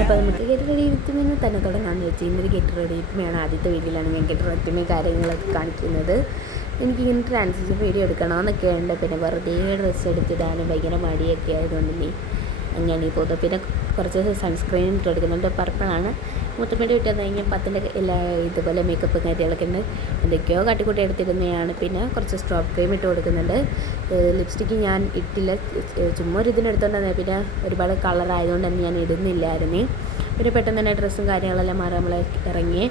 അപ്പോൾ നമുക്ക് get ready with me തന്നെ തുടങ്ങാമെന്ന് വെച്ച് ഇന്നൊരു ഗെറ്റ് റെഡി വിത്ത് മീയാണ് ആദ്യത്തെ വീഡിയോയിലാണ് ഞാൻ ഗെറ്റ് റെഡി വിത്ത് മീ കാര്യങ്ങളൊക്കെ കാണിക്കുന്നത്. എനിക്കിങ്ങനെ ട്രാൻസിഷൻ വീഡിയോ എടുക്കണമെന്നൊക്കെ ഉണ്ട്. പിന്നെ വെറുതെ ഡ്രസ്സ് എടുത്തിടാനും ഭയങ്കര മടിയൊക്കെ ആയതുകൊണ്ട് നീ അങ്ങനെ പോകുന്നു. പിന്നെ കുറച്ച് സൺസ്ക്രീൻ ഇട്ട് എടുക്കുന്നുണ്ട്. പർപ്പിളാണ്. മുത്തമ്മയുടെ വിട്ട് വന്നു കഴിഞ്ഞാൽ 10ൻ്റെ എല്ലാ ഇതുപോലെ മേക്കപ്പ് കാര്യങ്ങളൊക്കെ ഉണ്ട്. എന്തൊക്കെയോ കാട്ടിക്കൂട്ടി എടുത്തിരുന്നതാണ്. പിന്നെ കുറച്ച് സ്ട്രോബ് ക്രീം ഇട്ട് കൊടുക്കുന്നുണ്ട്. ലിപ്സ്റ്റിക്ക് ഞാൻ ഇട്ടില്ല, ചുമ്മാ ഒരു ഇതിനെടുത്തോണ്ട് തന്നെ. പിന്നെ ഒരുപാട് കളറായതുകൊണ്ട് തന്നെ ഞാൻ ഇടുന്നില്ലായിരുന്നു. പിന്നെ പെട്ടെന്ന് തന്നെ ഡ്രസ്സും കാര്യങ്ങളെല്ലാം മാറി നമ്മൾ ഇറങ്ങി.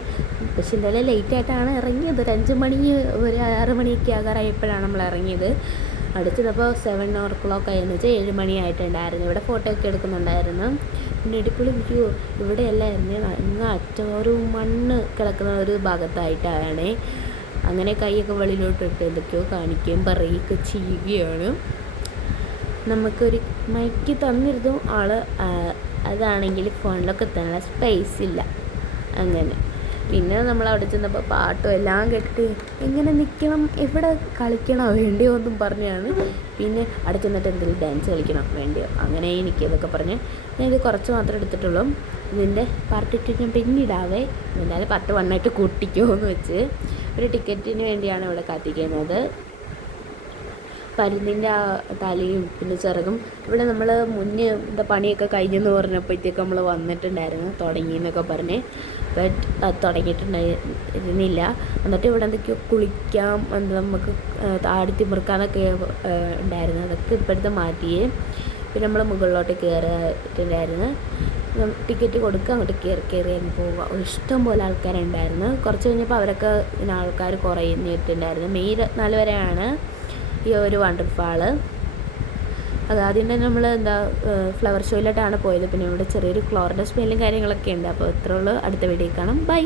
പക്ഷെ എന്തായാലും ലേറ്റായിട്ടാണ് ഇറങ്ങിയത്. ഒരു 5 മണി ഒരു 6 മണിയൊക്കെ ആകാറായപ്പോഴാണ് നമ്മൾ ഇറങ്ങിയത്. അടുത്തതപ്പോൾ 7 ആയെന്ന് വെച്ചാൽ 7 മണിയായിട്ടുണ്ടായിരുന്നു. ഇവിടെ ഫോട്ടോ ഒക്കെ എടുക്കുന്നുണ്ടായിരുന്നു. പിന്നെ ഇടിപ്പുളി വ്യൂ ഇവിടെയല്ലായിരുന്നു, അങ്ങ് അറ്റോരു മണ്ണ് കിടക്കുന്ന ഒരു ഭാഗത്തായിട്ടാണ്. അങ്ങനെ കൈയൊക്കെ വെളിയിലോട്ടിട്ട് എന്തൊക്കെയോ കാണിക്കുകയും പറയുകയൊക്കെ ചെയ്യുകയാണ്. നമുക്കൊരു മൈക്ക് തന്നിരുന്നു ആൾ, അതാണെങ്കിൽ ഫോണിലൊക്കെ തന്നെ സ്പേസ് ഇല്ല. അങ്ങനെ പിന്നെ നമ്മൾ അവിടെ ചെന്നപ്പോൾ പാട്ടും എല്ലാം കേട്ടിട്ട് എങ്ങനെ നിൽക്കണം, എവിടെ കളിക്കണോ വേണ്ടിയോ എന്നും പറഞ്ഞാണ്. പിന്നെ അവിടെ ചെന്നിട്ട് എന്തെങ്കിലും ഡാൻസ് കളിക്കണം വേണ്ടിയോ, അങ്ങനെ എനിക്കതൊക്കെ പറഞ്ഞ് ഞാനിത് കുറച്ച് മാത്രമേ എടുത്തിട്ടുള്ളൂ. ഇതിൻ്റെ പാർട്ട് 2 ഞാൻ പിന്നീടാവേ, എന്തായാലും പാർട്ട് 1 കൂട്ടിക്കുമോ എന്ന് വെച്ച് ഒരു ടിക്കറ്റിന് വേണ്ടിയാണ് ഇവിടെ കാത്തിക്കുന്നത്. പരുന്തിൻ്റെ ആ തലയും പിന്നെ ചിറകും ഇവിടെ നമ്മൾ മുന്നേ എന്താ പണിയൊക്കെ കഴിഞ്ഞെന്ന് പറഞ്ഞപ്പോഴത്തേക്ക് നമ്മൾ വന്നിട്ടുണ്ടായിരുന്നു, തുടങ്ങി എന്നൊക്കെ പറഞ്ഞ്. ബട്ട് അത് തുടങ്ങിയിട്ടുണ്ടായിരുന്നില്ല. എന്നിട്ട് ഇവിടെ എന്തൊക്കെയോ കുളിക്കാം, എന്താ നമുക്ക് ആടി തിമിർക്കാന്നൊക്കെ ഉണ്ടായിരുന്നു. അതൊക്കെ ഇപ്പോഴത്തെ മാറ്റിയേ. പിന്നെ നമ്മൾ മുകളിലോട്ട് കയറിയിട്ടുണ്ടായിരുന്നു. ടിക്കറ്റ് കൊടുക്കുക, അങ്ങോട്ട് കയറി അങ്ങ് പോവുക. ഇഷ്ടം പോലെ ആൾക്കാരുണ്ടായിരുന്നു. കുറച്ച് കഴിഞ്ഞപ്പോൾ അവരൊക്കെ ഇങ്ങനെ ആൾക്കാർ കുറയുന്നിട്ടുണ്ടായിരുന്നു. മെയ് 24 വരെയാണ് ഈ ഒരു വാട്ടർഫാള്. അത് ആദ്യം തന്നെ നമ്മൾ ഫ്ലവർ ഷോയിലോട്ടാണ് പോയത്. പിന്നെ ഇവിടെ ചെറിയൊരു ക്ലോറിൻ്റെ സ്മെല്ലും കാര്യങ്ങളൊക്കെ ഉണ്ട്. അപ്പോൾ ഇത്രയുള്ളൂ. അടുത്ത വീഡിയോ കാണാം. ബൈ.